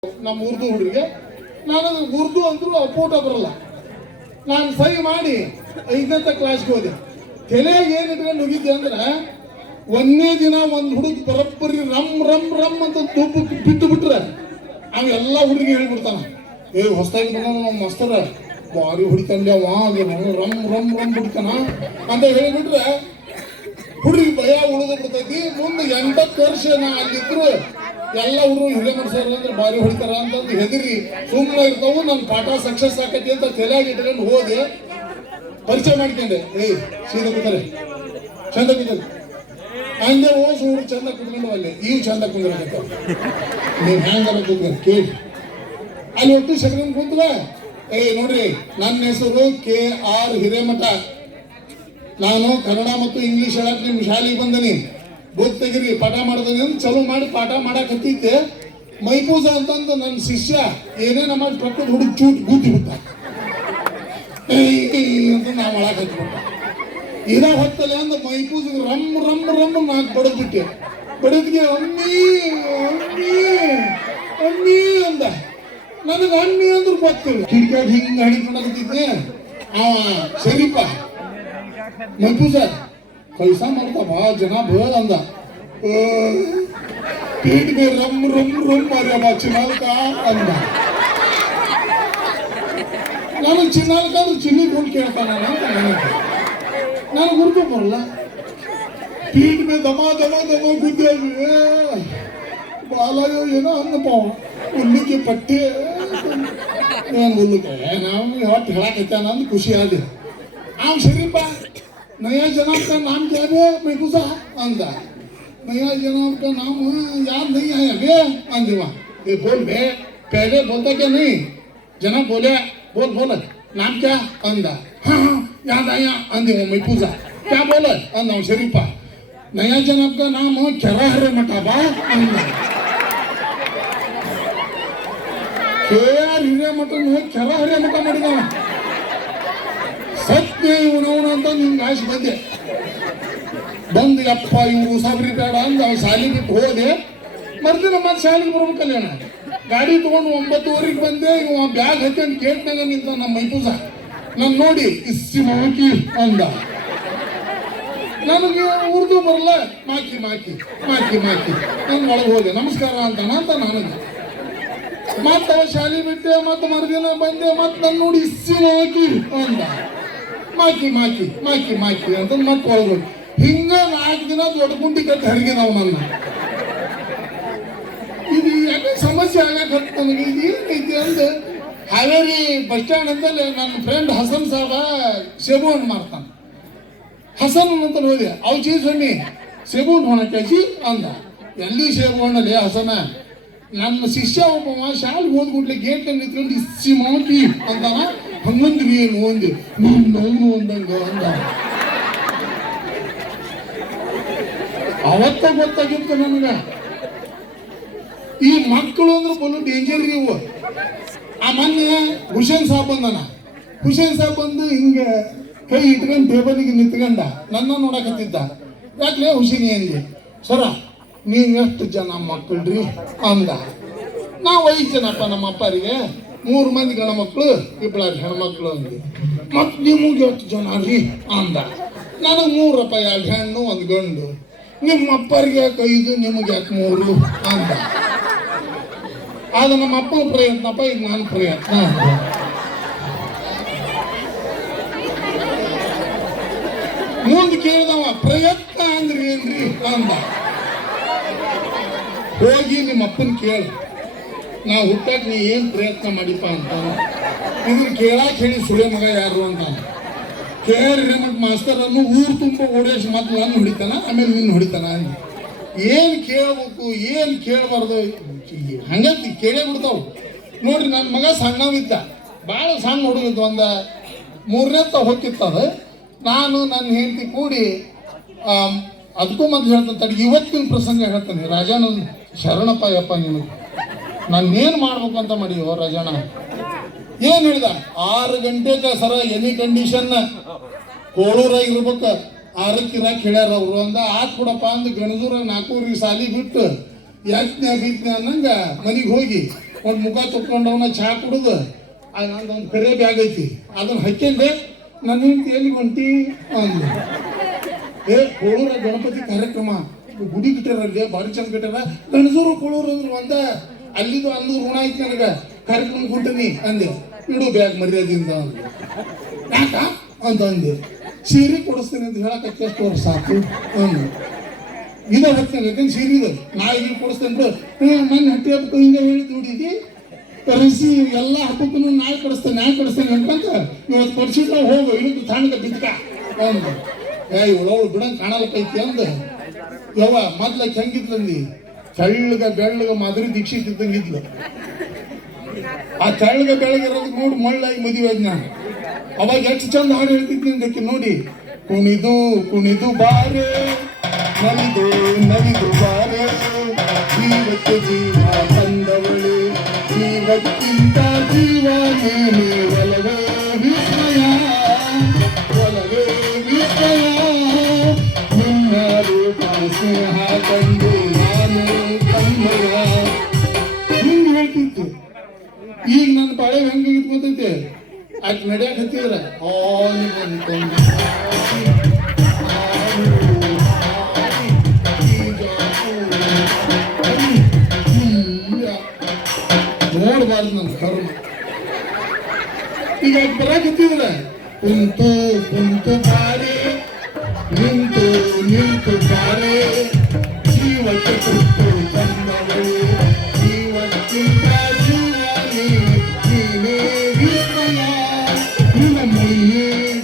ನಮ್ಮ ಉರ್ದು ಹುಡುಗರಿಗೆ ನಾನು ಉರ್ದು ಅಂದ್ರೂ ಅಪ್ಪೋಟ ಬರಲ್ಲ. ನಾನು ಸಹಿ ಮಾಡಿ 5ನೇ ಕ್ಲಾಸ್ಗೆ ಹೋದೆ. ತಲೆಗೆ ಏನು ಇಟ್ಕೊಂಡು ಹೋಗಿದ್ದೆ ಅಂದ್ರೆ, ಒಂದೇ ದಿನ ಒಂದು ಹುಡುಗ ಬರೋಬ್ಬರಿ ರಮ್ ರಮ್ ರಮ್ ಅಂತ ತುಪ್ಪಕ್ಕೆ ಬಿಟ್ಟು ಬಿಟ್ರೆ ಅವೆಲ್ಲ ಹುಡುಗಿ ಹೇಳ್ಬಿಡ್ತಾನ, ಏ ಹೊಸದಾಗಿ ಬಂದ ನಮ್ಮ ಮಸ್ತರ ಭಾರಿ ಹೊಡಿತಾನೆ ರಮ್ ರಮ್ ರಮ್ ಬಿಡ್ತಾನ ಅಂತ ಹೇಳಿಬಿಟ್ರೆ ಹುಡುಗಿ ಭಯ ಉಳಿದು ಬಿಡ್ತೈತಿ. ಮುಂದೆ 80 ವರ್ಷ ನಾ ಅಲ್ಲಿದ್ರು ಎಲ್ಲ ಹುಡುಗರು ಹಿರೇ ಮನುಷ್ಯರು ಅಂದ್ರೆ ಭಾರಿ ಹೊಡಿತಾರ ಅಂತಂದು ಹೆದರಿ ಸುಮ್ಮನೆ ಇರ್ತಾವು. ನನ್ನ ಪಾಠ ಸಕ್ಸಸ್ ಆಕೈತಿ ಅಂತ ತಲೆಯಾಗಿ ಇಟ್ಕೊಂಡು ಹೋದೆ. ಪರಿಚಯ ಮಾಡ್ಕೊಂಡೆ, ಏಯ್ ಸೀದಾ ಕೂತಾರೆ, ಚಂದ ಕೂತಾರೆ, ಹಂಗೆ ಓಸು ಹುಡುಗ ಚಂದ ಕುತ್ಕೊಂಡು ಅಲ್ಲಿ ಇವು ಚಂದ ಕುಂದಿರಕತ್ತ, ನೀವು ಹ್ಯಾಂಗಾರ ಕೂತ್ಕೊಂಡು ಕೇಳಿ ಅಲ್ಲಿ ಒಟ್ಟು ಸೆಕೆಂಡ್ ಕುಂತವ. ಏಯ್ ನೋಡ್ರಿ, ನನ್ನ ಹೆಸರು KR ಹಿರೇಮಠ. ನಾನು ಕನ್ನಡ ಮತ್ತು ಇಂಗ್ಲಿಷ್ ಹೇಳಕ್ ನಿಮ್ಮ ಶಾಲೆಗೆ ಬಂದನಿ. ಬುಕ್ ತೆಗಿರಿ, ಪಾಠ ಮಾಡ್ದನಿ ಅಂತ ಚಲೋ ಮಾಡಿ ಪಾಠ ಮಾಡಕತ್ತಿದ್ದೆ. ಮೈಪೂಜ ಅಂತಂದು ನನ್ನ ಶಿಷ್ಯ ಏನೇ ನಮ್ಮ ಪಕ್ಕದ ಹುಡುಗ ಚೂಟ್ ಗುದ್ದಿ ಬಿಟ್ಟ ಅಂತ ನಾವು ಒಳಗೆ ಹತ್ಬಿಟ್ಟ. ಇದ ಹೊತ್ತಲ್ಲ ಅಂದ ಮೈಪೂಜ ರಮ್ ರಮ್ ರಮ್ ನಾಲ್ಕು ಬಡದ್ಬಿಟ್ಟೆ. ಬಡದ್ಗೆ ಅಮ್ಮಿ ಅಮ್ಮಿ ಅಮ್ಮಿ ಅಂದ. ನನಗೆ ಅಮ್ಮಿ ಅಂದ್ರೆ ಗೊತ್ತಿಲ್ಲ. ಕಿಟಕಿಯಾಗ ಹಿಂಗೆ ಹಣಿಕೊಂಡಾಗತ್ತಿದ್ದೆ. ಅವ ಸರಿಪ ಮೈಪೂಜ ಕೈಸಾ ಮಾಡ್ತಾ ಬಾ ಜನ ಬೇಡ ಅಂದ. ಪೀಠಗೆ ರಮ್ ರಮ್ ರಮ್ ಮಾರ್ಯಮ್ಮ ಚಿನ್ನಾಲ್ಕ ಅಂದ. ನಾನು ಚಿನ್ನಾಲ್ಕ ಅಂದ್ರೆ ಚಿನ್ನಿ ಕೊಂಡು ಕೇಳ್ತಾನ ಅಂತ ನನಗೆ ಗುರುತು ಬರಲ್ಲ. ಪೀಠ ಮೇ ದಮ ದಮ ದಮ ಗುದ್ದೆ ಬಾಲಯ್ಯ ಏನೋ ಅನ್ನಪ್ಪ ಹುಲ್ಲಿಗೆ ಪಟ್ಟೆ ಏನು ಹುಲ್ಲಿಗೆ ನಾವು ಹೊಟ್ಟು ಹೇಳಕತ್ತಾನ ಅಂದು ಖುಷಿ ಆದೆ. ನಾವು ಸರಿಪ್ಪ नया जनाब का नाम क्या है महबूजा अंदा. नया जनाब का नाम याद नहीं है अबे अंदिवा. ये बोल बे, पहले बोलता क्या नहीं. जनाब बोले बोल बोल नाम क्या अंदा. हाँ याद आया अंदिवा महबूजा. क्या बोला अंदा शरीफा. नया जनाब का नाम KR हिरेमಠ अंदा. KR Hiremath KR Hiremath ಮಾಡಿದವ. ಸತ್ಯ ಇವನವನು ಅಂತ ನಿಮ್ಗೆ ಆಸೆ ಬಂದೆ. ಬಂದು ಯಪ್ಪ ಇವರು ಸಾಬ್ರಿ ಬೇಡ ಅಂದ ಅವ್ ಶಾಲೆ ಬಿಟ್ಟು ಹೋದೆ. ಮರ್ದಿನ ಮತ್ತೆ ಶಾಲೆಗೆ ಬರ್ಬೇಕಲ್ಲ ಅಣ್ಣ. ಗಾಡಿ ತಗೊಂಡು 9:30 ಬಂದೆ. ಇವ ಬ್ಯಾಗ್ ಹಾಕೊಂಡು ಗೇಟ್ನಾಗ ನಿಂತ ನಮ್ಮ ಮೈಪೂಜ ನಾನು ನೋಡಿ ಇಸ್ಸಿ ಮಾಕಿ ಅಂದ. ನನಗೆ ಉರ್ದು ಬರಲ್ಲ. ಮಾಕಿ ಮಾಕಿ ಮಾಕಿ ಮಾಕಿ ನಾನು ಒಳಗೆ ಹೋದೆ. ನಮಸ್ಕಾರ ಅಂತಾನ ಅಂತ ನನಗೆ. ಮತ್ತೆ ಅವ ಶಾಲೆ ಬಿಟ್ಟೆ. ಮತ್ತೆ ಮರುದಿನ ಬಂದೆ. ಮತ್ತೆ ನಾನು ನೋಡಿ ಇಸ್ಸಿ ಮಾಕಿ ಅಂದ. ಮಾಕಿ ಮಾಕಿ ಮಾಕಿ ಮಾಕಿ ಅಂತ ಮತ್ತೆ ಒಳಗೋದು. ಹಿಂಗ 4 ದಿನ ದೊಡ್ಡ ಗುಂಡಿ ಕಟ್ಟಿ ಹರಿಗೆ ನಾವು ನನ್ನ ಇದು ಯಾಕೆ ಸಮಸ್ಯೆ ಆಗಕ್ಕೆ ನನಗೆ ಇದು ಏನೈತಿ ಅಂದ. ಹಾವೇರಿ ಬಸ್ ಸ್ಟ್ಯಾಂಡ್ ಅಂತಲೇ ನನ್ನ ಫ್ರೆಂಡ್ ಹಸನ್ ಸಾಬ ಸೇಬು ಹಣ್ಣು ಮಾರ್ತಾನೆ. ಹಸನ್ ಅಂತ ಹೋದೆ. ಅವು ಚೀಸ್ ಹಣ್ಣಿ ಸೇಬು ಹಣ್ಣು ಹೊಣಕಿ ಅಂದ. ಎಲ್ಲಿ ಸೇಬು ಹಣ್ಣಲ್ಲಿ ಹಸನ. ನನ್ನ ಶಿಷ್ಯ ಒಬ್ಬ ಶಾಲೆಗೆ ಹೋದ್ಬಿಟ್ಲೆ ಗೇಟ್ ನಿಂತ್ಕೊಂಡು ಇಸ್ಸಿ ಮಾಕಿ ಅಂತಾನ. ಹಂಗಂದ್ರಿ ಏನು ಒಂದು ನೋವು ಅಂದಂಗ ಅಂದ. ಅವತ್ತ ಗೊತ್ತಾಗಿತ್ತು ನನಗ ಈ ಮಕ್ಕಳು ಅಂದ್ರೆ ಬಲು ಡೇಂಜರ್ ಇವು. ಆ ಮೊನ್ನೆ ಹುಸೇನ್ ಸಾಬ್ ಬಂದನ. ಹುಸೇನ್ ಸಾಬ್ ಬಂದು ಹಿಂಗೆ ಕೈ ಇಟ್ಕೊಂಡು ಟೇಬಲಿಗೆ ನಿಂತ್ಕೊಂಡ ನನ್ನ ನೋಡಕತ್ತಿದ್ದ. ಯಾಕ್ಲೆ ಹುಸೇನಿ ಅಂದೆ. ಸರ ನೀವು ಎಷ್ಟು ಜನ ಮಕ್ಕಳ್ರಿ ಅಂದ. ನಾವು 5 ಜನಪ್ಪ ನಮ್ಮ ಅಪ್ಪರಿಗೆ. 3 ಮಂದಿ ಗಂಡ ಮಕ್ಕಳು 2 ಹೆಣ್ಮಕ್ಳು ಅಂದ್ವಿ. ಮತ್ತು ನಿಮಗೆ ಎಷ್ಟು ಜನ ರೀ ಅಂದ. ನನಗೆ 3 2 ಹೆಣ್ಣು 1 ಗಂಡು. ನಿಮ್ಮ ಅಪ್ಪರಿಗೆ ಯಾಕೆ 5 ನಿಮಗೆ ಯಾಕೆ 3 ಅಂದ. ಅದು ನಮ್ಮ ಅಪ್ಪನ ಪ್ರಯತ್ನಪ್ಪ, ಇದು ನನ್ನ ಪ್ರಯತ್ನ. ಮುಂದೆ ಕೇಳಿದವ ಪ್ರಯತ್ನ ಅಂದ್ರಿ ಏನ್ರಿ ಅಂದ. ಹೋಗಿ ನಿಮ್ಮ ಅಪ್ಪನ ಕೇಳಿ, ನಾ ಹುಟ್ಟಾಕ ನೀ ಏನು ಪ್ರಯತ್ನ ಮಾಡಿಪ್ಪ ಅಂತ. ಇದನ್ನ ಕೇಳಾಕ ಹೇಳಿ ಸುಳೆ ಮಗ ಯಾರು ಅಂತ. KR ಹಿರೇಮಠ ಮಾಸ್ತರನ್ನು ಊರು ತುಂಬ ಓಡೇಸಿ ಮತ್ತೆ ನನ್ನ ಹೊಡಿತಾನ, ಆಮೇಲೆ ನಿನ್ನ ಹೊಡಿತಾನ ಅಂದ. ಏನು ಕೇಳಬೇಕು ಏನು ಕೇಳಬಾರ್ದು ಹಂಗಂತ ಕೇಳೇ ಬಿಡ್ತಾವು. ನೋಡ್ರಿ ನನ್ನ ಮಗ ಸಣ್ಣವಿದ್ದ, ಭಾಳ ಸಣ್ಣ ಹುಡುಗಿದ್ದು. ಒಂದು 3ನೇ ಹೋಗಿತ್ತದ. ನಾನು ನನ್ನ ಹೆಂಡತಿ ಕೂಡಿ ಅದಕ್ಕೂ ಮೊದಲು ಹೇಳ್ತಾನೆ ತಡಿ. ಇವತ್ತಿನ ಪ್ರಸಂಗ ಹೇಳ್ತಾನೆ. ರಾಜನ ಶರಣಪ್ಪ ಯಪ್ಪ ನಿನಗೆ ನಾನೇನು ಮಾಡ್ಬೇಕು ಅಂತ ಮಾಡಿಯೋ ರಾಜಣ್ಣ. ಏನು ಹೇಳಿದ, 6 ಗಂಟೆಗೆ ಸರ ಎನಿ ಕಂಡೀಷನ್ ಕೋಳೂರಾಗಿರ್ಬೇಕು, 6ಕ್ಕೆ ಇರಾಕ್ ಹೇಳ್ಯಾರ ಅವರು ಅಂದ. ಆತ್ ಕೊಡಪ್ಪ ಅಂದು ಗಣದೂರಾಗ 4 ಸಾಲಿ ಬಿಟ್ಟು ಯಜ್ಞ ಗೀಜ್ಞ ಅನ್ನಂಗ ಮನೆಗೆ ಹೋಗಿ ಒಂದು ಮುಖ ತಕ್ಕೊಂಡವನ ಚಹಾ ಕುಡಿದು ನಂದು ಒಂದು ಕರೆ ಬ್ಯಾಗ್ ಐತಿ ಅದನ್ನ ಹಾಕ್ಯಂಡೆ ನನ್ನ ಹೆಂಡತಿ ಎಲ್ಲಿ ಹೊಂಟಿ ಅಂದ. ಕೋಳೂರ ಗಣಪತಿ ಕಾರ್ಯಕ್ರಮ ಗುಡಿ ಕಟ್ಟಾರಲ್ಲಿ ಭಾರಿ ಚಂದ ಕಟ್ಟಾರ. ಗಣಸೂರು ಕೋಳೂರು ಅಂದ್ರೆ ಒಂದ ಅಲ್ಲಿದು ಅಂದು ಋಣ ಐತಿ ನನಗೆ ಕಾರ್ಯಕ್ರಮ ಹೊಂಟನಿ ಅಂದೆ. ಇಡು ಬ್ಯಾಗ್ ಮರ್ಯಾದೆಯಿಂದ ಅಂದ. ಯಾಕ ಅಂತ ಅಂದೆ. ಸೀರೆ ಕೊಡಿಸ್ತೇನೆ ಅಂತ ಹೇಳಕ್ಕೆ ಎಷ್ಟು ವರ್ಷ ಸಾಕು ಅಂದು. ಇದ ಹೋಗ್ತೇನೆ ಯಾಕಂದ್ರೆ ಸೀರೆ ಇದು ನಾ ಈಗ ಕೊಡಿಸ್ತೇನೆ ಬಿಡು. ನನ್ನ ಹಟ್ಟಿ ಹಬ್ಬಕ್ಕೆ ಹಿಂಗೆ ಹೇಳಿದ್ ನೋಡಿದಿ ಕರೆಸಿ ಎಲ್ಲ ಹಬ್ಬಕ್ಕೂ ನಾಯಿ ಕಡಿಸ್ತೇನೆ ಅನ್ಕೊಂತ ಇವತ್ತು ಕೊಡಿಸಿದ್ರೆ ಹೋಗು ಇಳಿದು ತಣ್ಣಗೆ ಬಿದ್ಕ ಅಂದ. ಇವಳವಳು ಬಿಡಂಗೆ ಕಾಣಲಕ್ಕೈತಿ ಅಂದ. ಯವ್ವ ಮೊದ್ಲಕ್ಕೆ ಹೆಂಗಿದ್ಲಂದಿ ಬೆಳ್ಳಗ ಮಾದರಿ ದೀಕ್ಷಿತ್ ಇದ್ದಂಗಿದ್ಲು. ಆ ಬೆಳಗಿರೋದಕ್ಕೆ ನೋಡಿ ಮಳ್ಳಾಗಿ ಮದುವೆ ಆದ್ ನಾನು. ಅವಾಗ ಎಷ್ಟು ಚಂದ ಹಾಡು ಹೇಳ್ತಿದ್ನಿ ಅದಕ್ಕೆ ನೋಡಿ. ಕುಣಿದು ಕುಣಿದು ಬಾರೆ ನಲಿದು ನಲಿದು ಬಾರೆ ಜೀವಕ್ಕೆ ಜೀವ ತಂದವಳೆ ಜೀವಕ್ಕಿಂತ ಜೀವ ನೀನೆ ಒಲವೇ ವಿಸ್ಮಯ ಒಲವೇ ವಿಸ್ಮಯ ನಿನ್ನ ರೂಪ ಸ್ನೇಹ ಕಂಡು ನಾನು ತನ್ಮಯ ಹಿಂಗೆ ಹೇಳ್ತಿತ್ತು. ಈಗ ನನ್ನ ಬಾಳೆ ಹೆಂಗೆ ಗೊತ್ತೈತೆ ಆಕೆ ನಡೆಯಕ್ಕೆ ಹತ್ತಿದ್ರೆ ನೋಡ್ಬಾರ್ದು ನನ್ನ ಕರ್ಮ. ಈಗ ಆಕೆ ಬರಕ್ಕೆ ಹತ್ತಿದ್ರೆ ಕುಂತು ಕುಂತು ಬಾರೆ ನಿಂತು ನಿಂತು ಬಾರೆ